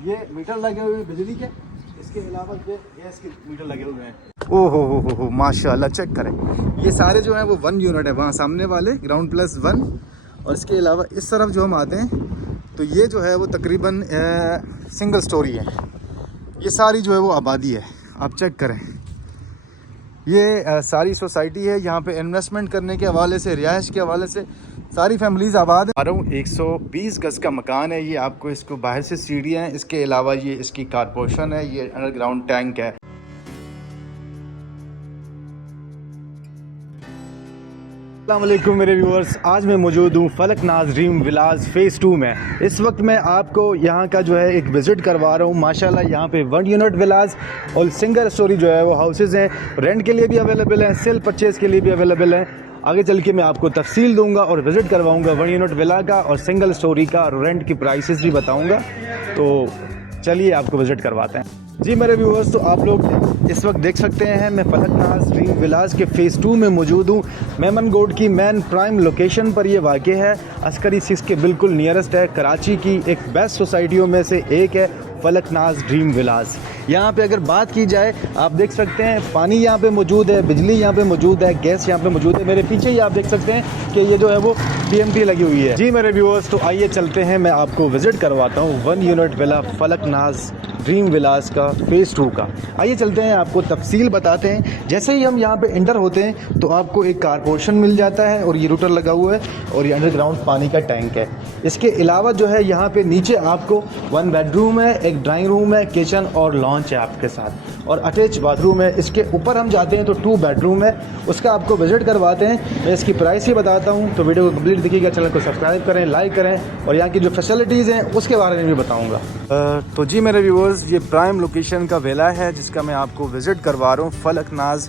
ये मीटर लगे हुए हैं बिजली के, इसके अलावा जो गैस के मीटर लगे हुए हैं। ओ हो माशाल्लाह, चेक करें, ये सारे जो हैं वो 1 यूनिट है, वहाँ सामने वाले ग्राउंड प्लस 1। और इसके अलावा इस तरफ जो हम आते हैं तो ये जो है वो तकरीबन सिंगल स्टोरी है। ये सारी जो है वो आबादी है, आप चेक करें। ये सारी सोसाइटी है, यहाँ पे इन्वेस्टमेंट करने के हवाले से, रिहाइश के हवाले से सारी फैमिलीज आबाद है। आ रहा हूँ 120 गज का मकान है ये, आपको इसको बाहर से सीढ़ियाँ हैं, इसके अलावा ये इसकी कारपोरेशन है, ये अंडरग्राउंड टैंक है। अस्सलाम वालेकुम मेरे व्यूअर्स, आज मैं मौजूद हूँ फलकनाज ड्रीम विलाज फ़ेज़ 2 में। इस वक्त मैं आपको यहाँ का जो है एक विज़िट करवा रहा हूँ। माशाल्लाह यहाँ पे 1 यूनिट विलाज और सिंगल स्टोरी जो है वो हाउसेज़ हैं, रेंट के लिए भी अवेलेबल हैं, सेल परचेज़ के लिए भी अवेलेबल हैं। आगे चल के मैं आपको तफसील दूंगा और विज़िट करवाऊँगा 1 यूनिट विला का और सिंगल स्टोरी का, रेंट की प्राइसेस भी बताऊँगा। तो चलिए आपको विज़िट करवाते हैं। जी मेरे व्यूअर्स, तो आप लोग इस वक्त देख सकते हैं मैं फलकनाज ड्रीम विलाज के फ़ेज़ 2 में मौजूद हूँ। मेमन गोड की मेन प्राइम लोकेशन पर ये वाक़ है, अस्करी 6 के बिल्कुल नियरेस्ट है। कराची की एक बेस्ट सोसाइटियों में से एक है फलकनाज ड्रीम विलाज। यहाँ पे अगर बात की जाए, आप देख सकते हैं पानी यहाँ पे मौजूद है, बिजली यहाँ पे मौजूद है, गैस यहाँ पे मौजूद है। मेरे पीछे ही आप देख सकते हैं कि ये जो है वो PMT लगी हुई है। जी मेरे व्यूअर्स, तो आइए चलते हैं, मैं आपको विज़िट करवाता हूँ 1 unit villa Falaknaz dream villas का फ़ेज़ 2 का। आइए चलते हैं, आपको तफसील बताते हैं। जैसे ही हम यहाँ पे एंटर होते हैं तो आपको एक कारपोरेशन मिल जाता है और ये रूटर लगा हुआ है और ये अंडरग्राउंड पानी का टैंक है। इसके अलावा जो है यहाँ पे नीचे आपको 1 बेडरूम है, एक ड्राइंग रूम है, किचन और लॉन्च है आपके साथ, और अटैच बाथरूम है। इसके ऊपर हम जाते हैं तो 2 बेडरूम है, उसका आपको विज़िट करवाते हैं। मैं इसकी प्राइस ही बताता हूँ, तो वीडियो को कंप्लीट देखिएगा, चैनल को सब्सक्राइब करें, लाइक करें, और यहाँ की जो फैसिलिटीज़ हैं उसके बारे में भी बताऊँगा। तो जी मेरे व्यूअर्स, ये प्राइम लोकेशन का विला है जिसका मैं आपको विज़िट करवा रहा हूँ। फलकनाज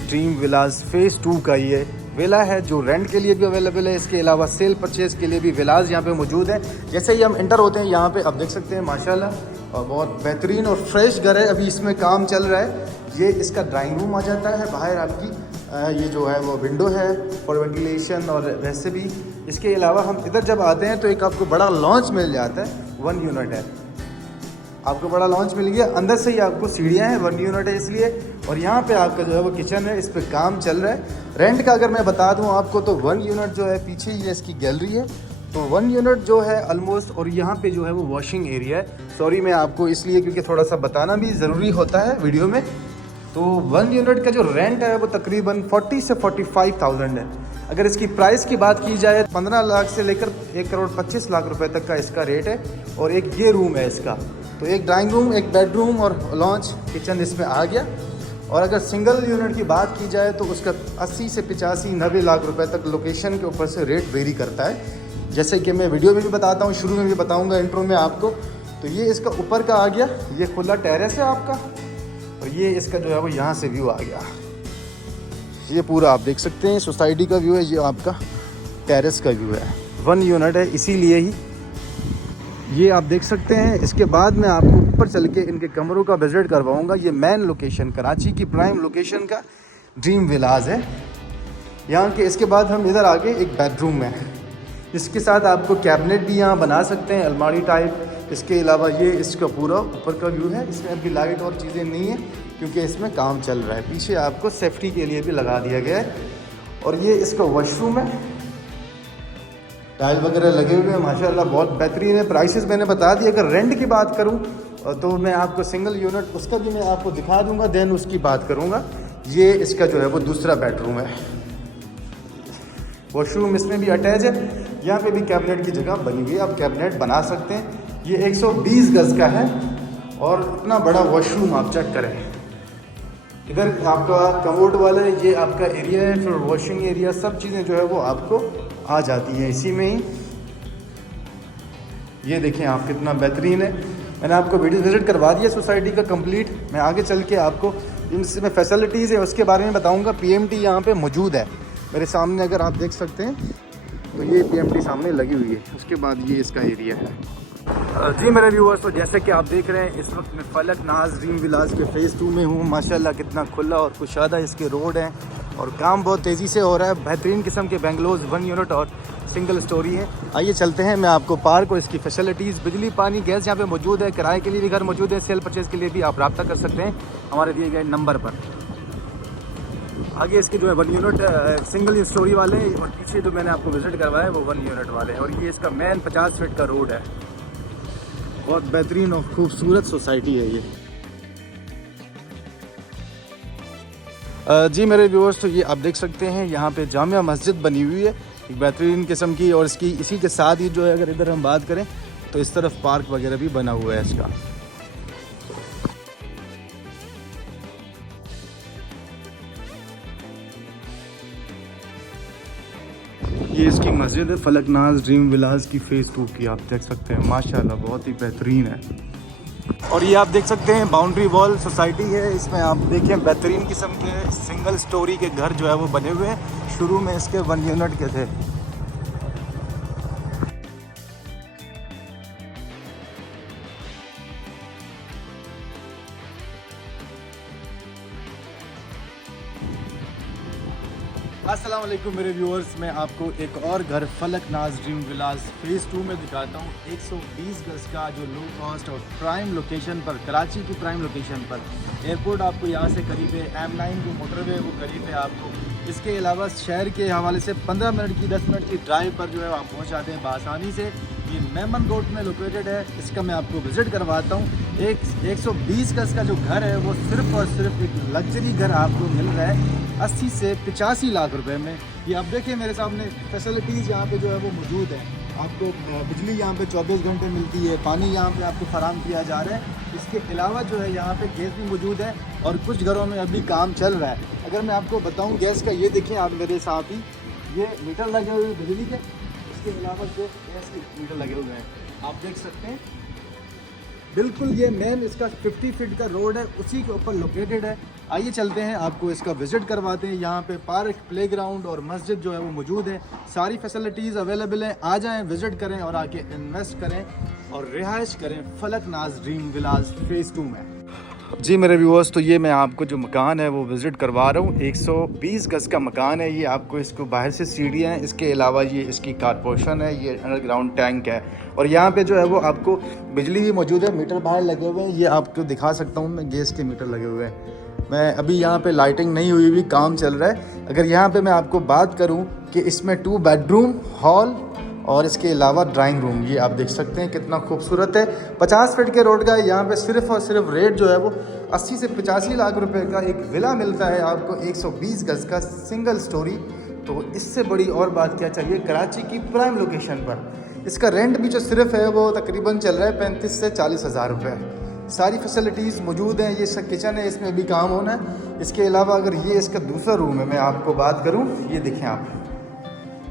ड्रीम विलाज फ़ेज़ 2 का ये विला है जो रेंट के लिए भी अवेलेबल है। इसके अलावा सेल परचेज़ के लिए भी विलाज यहाँ पे मौजूद है। जैसे ही हम इंटर होते हैं यहाँ पे आप देख सकते हैं माशाल्लाह, और बहुत बेहतरीन और फ्रेश घर है। अभी इसमें काम चल रहा है। ये इसका ड्राइंग रूम आ जाता है, बाहर आपकी ये जो है वो विंडो है फॉर वेंटिलेशन, और वैसे भी इसके अलावा हम इधर जब आते हैं तो एक आपको बड़ा लॉन्च मिल जाता है। 1 यूनिट है, आपको बड़ा लॉन्च मिल गया। अंदर से ही आपको सीढ़ियाँ हैं, 1 यूनिट है इसलिए। और यहाँ पे आपका जो है वो किचन है, इस पे काम चल रहा है। रेंट का अगर मैं बता दूँ आपको तो 1 यूनिट जो है, पीछे ही इसकी गैलरी है, तो 1 यूनिट जो है ऑलमोस्ट, और यहाँ पे जो है वो वॉशिंग एरिया है। सॉरी मैं आपको इसलिए क्योंकि थोड़ा सा बताना भी ज़रूरी होता है वीडियो में। तो 1 यूनिट का जो रेंट है वो तकरीबन 40 से 45,000 है। अगर इसकी प्राइस की बात की जाए 15 लाख से लेकर 1,25,00,000 रुपए तक का इसका रेट है। और एक ये रूम है इसका, तो एक ड्राइंग रूम, एक बेडरूम और लॉन्च किचन इसमें आ गया। और अगर सिंगल यूनिट की बात की जाए तो उसका 80 से 85-90 लाख रुपए तक लोकेशन के ऊपर से रेट वेरी करता है। जैसे कि मैं वीडियो में भी बताता हूँ, शुरू में भी बताऊँगा इंट्रो में आपको। तो ये इसका ऊपर का आ गया, ये खुला टेरेस है आपका, और ये इसका जो है वो यहाँ से व्यू आ गया। ये पूरा आप देख सकते हैं सोसाइटी का व्यू है, ये आपका टेरेस का व्यू है। 1 यूनिट है इसीलिए ही ये आप देख सकते हैं। इसके बाद मैं आपको ऊपर चल के इनके कमरों का विज़िट करवाऊंगा। ये मेन लोकेशन, कराची की प्राइम लोकेशन का ड्रीम विलाज है यहाँ के। इसके बाद हम इधर आगे एक बेडरूम है, इसके साथ आपको कैबिनेट भी यहाँ बना सकते हैं, अलमारी टाइप। इसके अलावा ये इसका पूरा ऊपर का व्यू है। इसमें अभी लाइट और चीज़ें नहीं है क्योंकि इसमें काम चल रहा है। पीछे आपको सेफ्टी के लिए भी लगा दिया गया है। और ये इसका वॉशरूम है, टाइल वगैरह लगे हुए हैं, माशाल्लाह बहुत बेहतरीन है। प्राइसेस मैंने बता दिए। अगर रेंट की बात करूं तो मैं आपको सिंगल यूनिट उसका भी मैं आपको दिखा दूंगा, देन उसकी बात करूंगा। ये इसका जो है वो दूसरा बेडरूम है, वॉशरूम इसमें भी अटैच है। यहाँ पे भी कैबिनेट की जगह बनी हुई है, आप कैबिनेट बना सकते हैं। ये 120 गज का है और इतना बड़ा वॉशरूम आप चेक करें। इधर आपका कमोड वाला है, ये आपका एरिया है, फिर वॉशिंग एरिया, सब चीज़ें जो है वो आपको आ जाती हैं इसी में ही। ये देखें आप कितना बेहतरीन है। मैंने आपको वीडियो विज़िट करवा दिया सोसाइटी का कंप्लीट। मैं आगे चल के आपको जिनमें फैसिलिटीज़ है उसके बारे में बताऊंगा। PMT यहाँ पे मौजूद है मेरे सामने, अगर आप देख सकते हैं तो ये PMT सामने लगी हुई है। उसके बाद ये इसका एरिया है। जी मेरे व्यूअर्स, तो जैसे कि आप देख रहे हैं इस वक्त मैं फलकनाज ड्रीम विलाज के फ़ेज़ 2 में हूँ। माशाल्लाह कितना खुला और कुशादा इसके रोड हैं और काम बहुत तेज़ी से हो रहा है। बेहतरीन किस्म के बेंगलोज 1 यूनिट और सिंगल स्टोरी है। आइए चलते हैं, मैं आपको पार्क और इसकी फैसिलिटीज़, बिजली पानी गैस यहाँ पे मौजूद है, किराए के लिए भी घर मौजूद है, सेल परचेज़ के लिए भी आप रब्ता कर सकते हैं हमारे दिए गए नंबर पर। आगे इसके जो है 1 यूनिट सिंगल स्टोरी वाले हैं और पीछे जो मैंने आपको विज़िट करवाया है वो 1 यूनिट वाले हैं। और ये इसका मेन 50 फीट का रोड है। बहुत बेहतरीन और खूबसूरत सोसाइटी है ये। जी मेरे व्यूअर्स, तो ये आप देख सकते हैं यहाँ पे जामिया मस्जिद बनी हुई है एक बेहतरीन किस्म की। और इसकी इसी के साथ ही जो है अगर इधर हम बात करें तो इस तरफ पार्क वगैरह भी बना हुआ है इसका। ये इसकी मस्जिद है फलकनाज ड्रीम विलास की फ़ेज़ 2 की, आप देख सकते हैं माशाल्लाह बहुत ही बेहतरीन है। और ये आप देख सकते हैं बाउंड्री वॉल सोसाइटी है। इसमें आप देखें बेहतरीन किस्म के सिंगल स्टोरी के घर जो है वो बने हुए हैं। शुरू में इसके 1 यूनिट के थे। अस्सलाम वालेकुम मेरे व्यूअर्स, मैं आपको एक और घर फलकनाज ड्रीम विलास फ़ेज़ 2 में दिखाता हूँ। 120 गज का जो लो कॉस्ट और प्राइम लोकेशन पर, कराची की प्राइम लोकेशन पर। एयरपोर्ट आपको यहाँ से करीब है, M9 जो मोटरवे वो करीब है आपको। इसके अलावा शहर के हवाले से 15 मिनट की 10 मिनट की ड्राइव पर जो है आप पहुँच जाते हैं बआसानी से। ये मेमन रोड में लोकेटेड है। इसका मैं आपको विज़िट करवाता हूँ। 120 गज का जो घर है वो सिर्फ़ और सिर्फ एक लग्जरी घर आपको मिल रहा है 80 से 85 लाख रुपए में। ये आप देखिए मेरे सामने फैसिलिटीज़ यहाँ पे जो है वो मौजूद है। आपको बिजली यहाँ पे 24 घंटे मिलती है, पानी यहाँ पे आपको फराहम किया जा रहा है। इसके अलावा जो है यहाँ पे गैस भी मौजूद है और कुछ घरों में अभी काम चल रहा है। अगर मैं आपको बताऊँ गैस का, ये देखिए आप मेरे साथ ही ये मीटर लगे हुए बिजली के, इसके अलावा जो गैस के मीटर लगे हुए हैं आप देख सकते हैं। बिल्कुल ये मेन इसका 50 फीट का रोड है, उसी के ऊपर लोकेटेड है। आइए चलते हैं, आपको इसका विज़िट करवाते हैं। यहाँ पे पार्क, प्लेग्राउंड और मस्जिद जो है वो मौजूद है। सारी फैसिलिटीज़ अवेलेबल हैं। आ जाएं, विज़िट करें और आके इन्वेस्ट करें और रिहाइश करें फलकनाज ड्रीम विलास फ़ेज़ 2 में। जी मेरे व्यूअर्स, तो ये मैं आपको जो मकान है वो विज़िट करवा रहा हूँ। 120 गज का मकान है ये। आपको इसको बाहर से सीढ़ियाँ हैं, इसके अलावा ये इसकी कारपोरेशन है, ये अंडरग्राउंड टैंक है। और यहाँ पे जो है वो आपको बिजली भी मौजूद है, मीटर बाहर लगे हुए हैं। ये आपको दिखा सकता हूँ मैं, गैस के मीटर लगे हुए हैं। मैं अभी यहाँ पे लाइटिंग नहीं हुई हुई, काम चल रहा है। अगर यहाँ पे मैं आपको बात करूँ कि इसमें 2 बेडरूम, हॉल और इसके अलावा ड्राइंग रूम, ये आप देख सकते हैं कितना खूबसूरत है। 50 फीट के रोड का यहाँ पे सिर्फ़ और सिर्फ रेट जो है वो 80 से 85 लाख रुपए का एक विला मिलता है आपको 120 गज का सिंगल स्टोरी। तो इससे बड़ी और बात क्या चाहिए कराची की प्राइम लोकेशन पर। इसका रेंट भी जो सिर्फ है वो तकरीबन चल रहा है 35 से 40 हज़ार रुपये। सारी फैसिलिटीज़ मौजूद हैं। ये इसका किचन है, इसमें भी काम होना है। इसके अलावा अगर ये इसका दूसरा रूम है, मैं आपको बात करूँ, ये देखें आप,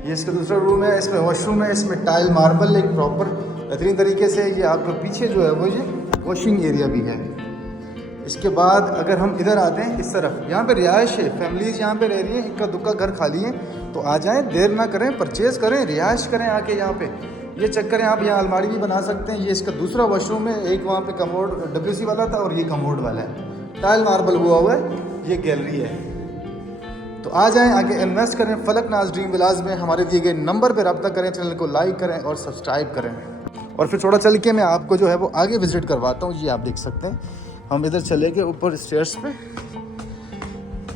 ये इसका दूसरा रूम है। इसमें वॉशरूम है, इसमें टाइल मार्बल एक प्रॉपर बेहतरीन तरीके से। ये आपको पीछे जो है वो ये वॉशिंग एरिया भी है। इसके बाद अगर हम इधर आते हैं इस तरफ, यहाँ पे रिहाइश है, फैमिलीज़ यहाँ पे रह रही हैं, इक्का दुक्का घर खाली है। तो आ जाएँ, देर ना करें, परचेज़ करें, रिहाइश करें आके यहाँ पे। ये चेक करें आप, यहाँ अलमारी भी बना सकते हैं। ये इसका दूसरा वॉशरूम है। एक वहाँ पे कमोड WC वाला था और ये कमोड वाला है, टाइल मार्बल हुआ हुआ है। ये गैलरी है। तो आ जाएं, आगे इन्वेस्ट करें फलकनाज ड्रीम विलास में। हमारे दिए गए नंबर पर रब्ता करें, चैनल को लाइक करें और सब्सक्राइब करें। और फिर थोड़ा चल के मैं आपको जो है वो आगे विज़िट करवाता हूँ। ये आप देख सकते हैं, हम इधर चले गए ऊपर स्टेयर्स पे।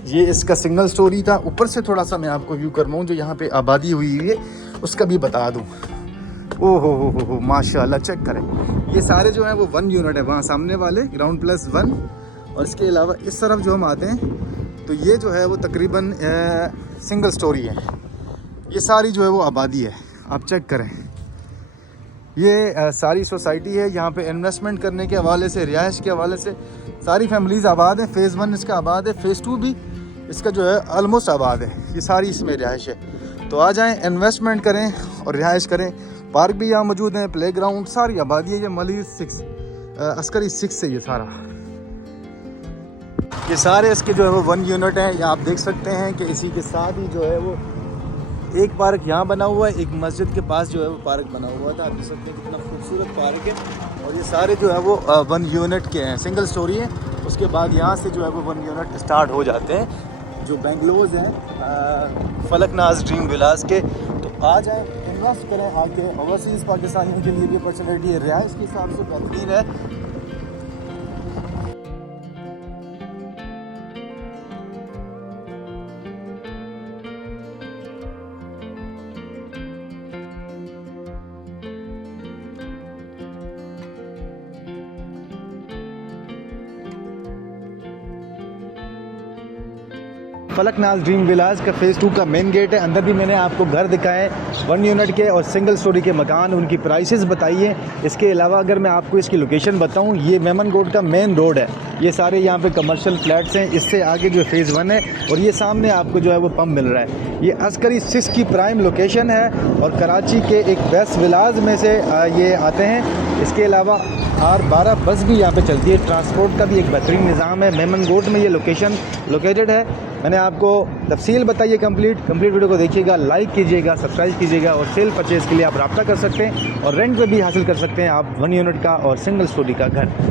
ये इसका सिंगल स्टोरी था। ऊपर से थोड़ा सा मैं आपको व्यू करवाऊँ, जो यहाँ पे आबादी हुई है उसका भी बता दूँ। ओ हो माशाल्लाह, चेक करें। ये सारे जो हैं वो 1 यूनिट है, वहाँ सामने वाले ग्राउंड +1। और इसके अलावा इस तरफ जो हम आते हैं तो ये जो है वो तकरीबन सिंगल स्टोरी है। ये सारी जो है वो आबादी है, आप चेक करें। ये सारी सोसाइटी है। यहाँ पे इन्वेस्टमेंट करने के हवाले से, रिहाइश के हवाले से सारी फैमिलीज़ आबाद है। फ़ेज़ 1 इसका आबाद है, फ़ेज़ 2 भी इसका जो है ऑलमोस्ट आबाद है। ये सारी इसमें रिहाइश है। तो आ जाएँ, इन्वेस्टमेंट करें और रिहाइश करें। पार्क भी यहाँ मौजूद है, प्लेग्राउंड, सारी आबादी है। ये मलिक 6 अस्करी 6 से ये सारा, ये सारे इसके जो है वो 1 यूनिट हैं। ये आप देख सकते हैं कि इसी के साथ ही जो है वो एक पार्क यहाँ बना हुआ है, एक मस्जिद के पास जो है वो पार्क बना हुआ था। आप देख सकते हैं कितना खूबसूरत पार्क है। और ये सारे जो है वो 1 यूनिट के हैं, सिंगल स्टोरी है। उसके बाद यहाँ से जो है वो 1 यूनिट स्टार्ट हो जाते हैं, जो बेंगलोज हैं फलकनाज ड्रीम विलास के। तो आ जाएँ, ट्रस्ट करें आके। ओवरसीज़ पाकिस्तानियों के लिए भी अपॉर्चुनिटी है, रिहाइश के हिसाब से बेहतरीन है। फलकनाज़ ड्रीम विलाज का फ़ेज़ 2 का मेन गेट है। अंदर भी मैंने आपको घर दिखाए 1 यूनिट के और सिंगल स्टोरी के मकान, उनकी प्राइसेस बताइए। इसके अलावा अगर मैं आपको इसकी लोकेशन बताऊं, ये मेमन रोड का मेन रोड है। ये सारे यहाँ पे कमर्शियल फ्लैट्स हैं। इससे आगे जो फ़ेज़ 1 है और ये सामने आपको जो है वो पंप मिल रहा है। ये अस्करी 6 की प्राइम लोकेशन है और कराची के एक बेस्ट विलाज में से ये आते हैं। इसके अलावा R12 बस भी यहाँ पे चलती है। ट्रांसपोर्ट का भी एक बेहतरीन निज़ाम है। मेमन रोड में ये लोकेशन लोकेटेड है। मैंने आपको तफसील बताइए कंप्लीट वीडियो को देखिएगा, लाइक कीजिएगा, सब्सक्राइब कीजिएगा और सेल परचेज़ के लिए आप रब्ता कर सकते हैं और रेंट पे भी हासिल कर सकते हैं आप 1 यूनिट का और सिंगल स्टोरी का घर।